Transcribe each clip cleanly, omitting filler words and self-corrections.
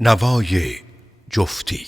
نوای جفتی.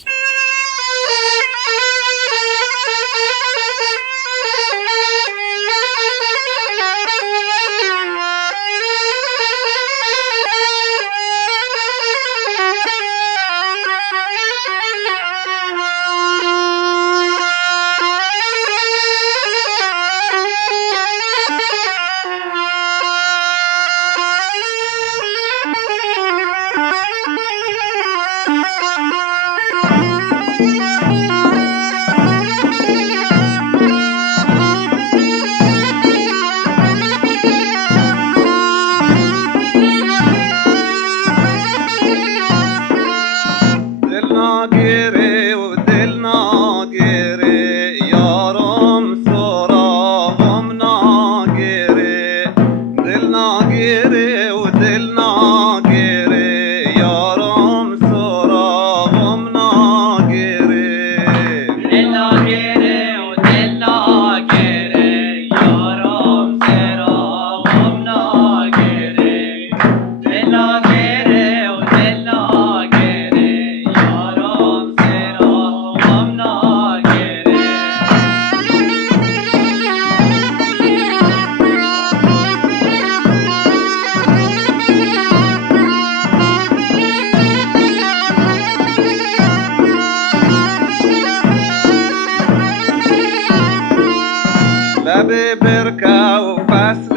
لب برکه و فصل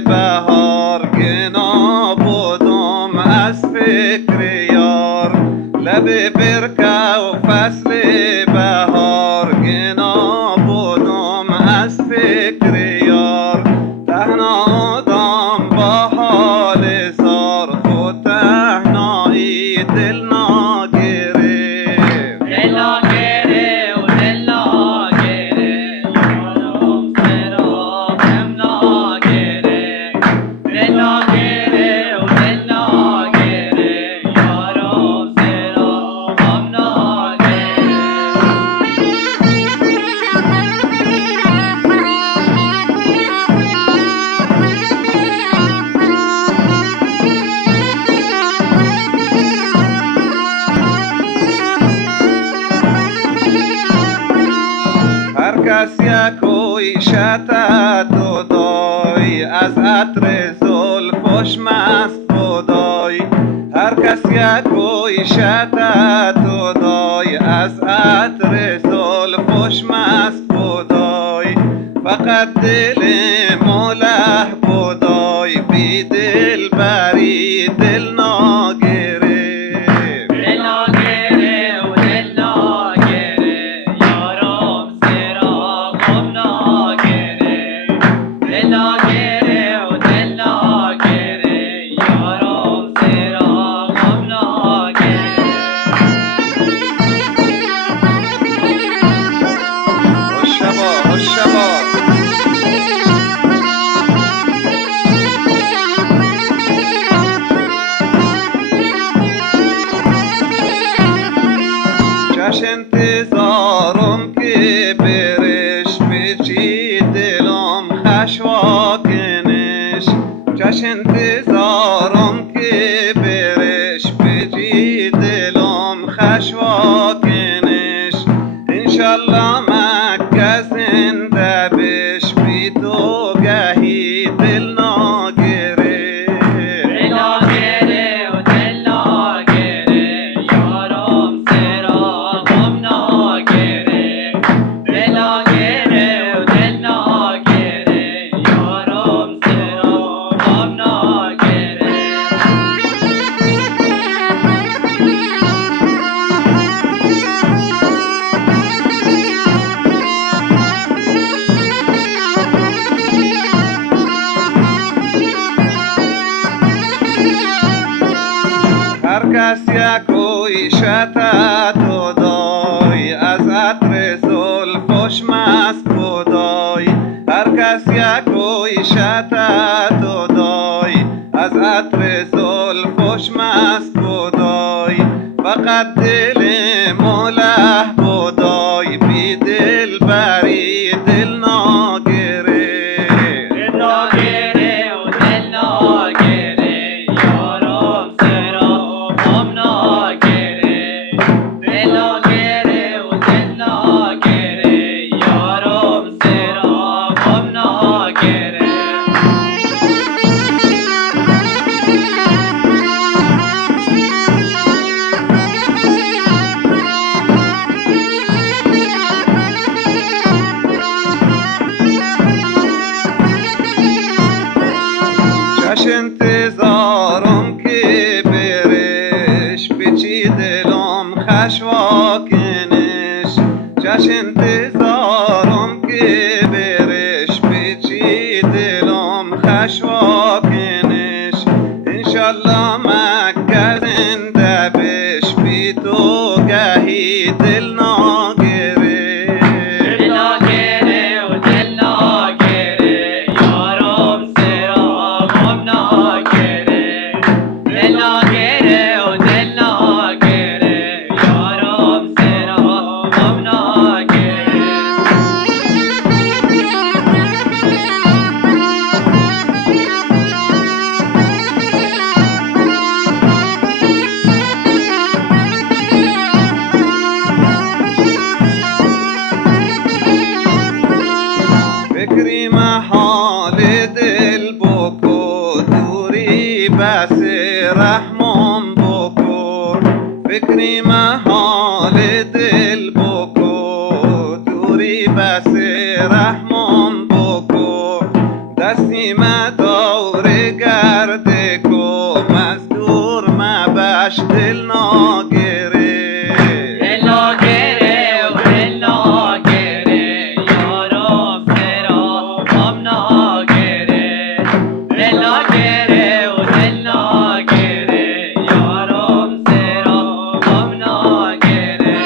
بهار گنا بودم از فکر یار. لب برکه و فصل بهار گنا بودم از فکر یار. تهنا آدم با حال زار خود تهنایی دل کس یکوی شتا دودای از عطر زلفش مست بودای. هر کس یکوی شتا دودای از عطر زلفش مست بودای. فقط دل مله بودای بی دل بری دل ناگره. چش انتظارم که برش بچی دلم خشواکنش. چش انتظارم که برش بچی دلم خشواکنش. انشالله مکه زنده بش بی تو گهی دل ناگره. هر کس یکوی شتا دودای از عطر زلفش مست بودای. هر کس یکوی شتا دودای از عطر زلفش مست بودای. فقط دل مله بودای بی دل بری دل ناگره. دل ناگره یارم سرا غم ناگره. بچی دلم خشواکنش چش انتظارم که برش بچی دلم خشواکنش انشالله مکه زنده بش بی تو گهی دل ناگره دل ناگره و دل ناگره یارم سرا غم ناگره دل ناگره و دل ناگره یارم سرا غم ناگره فکری محال دل بکن دوری بس رحمان بکن فکری محال دل بکن دوری بس رحمان بکن دستی مدار گرده کن مزدور مبش دل ناگره دل ناگره و دل ناگره یارم سرا غم ناگره دل ناگره و دل ناگره یارم سرا غم ناگره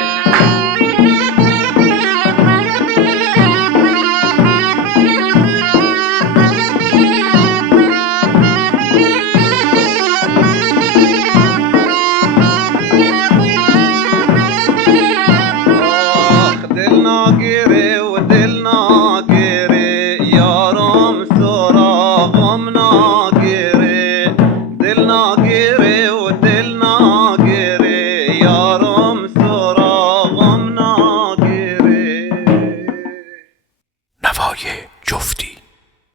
آخ دل ناگره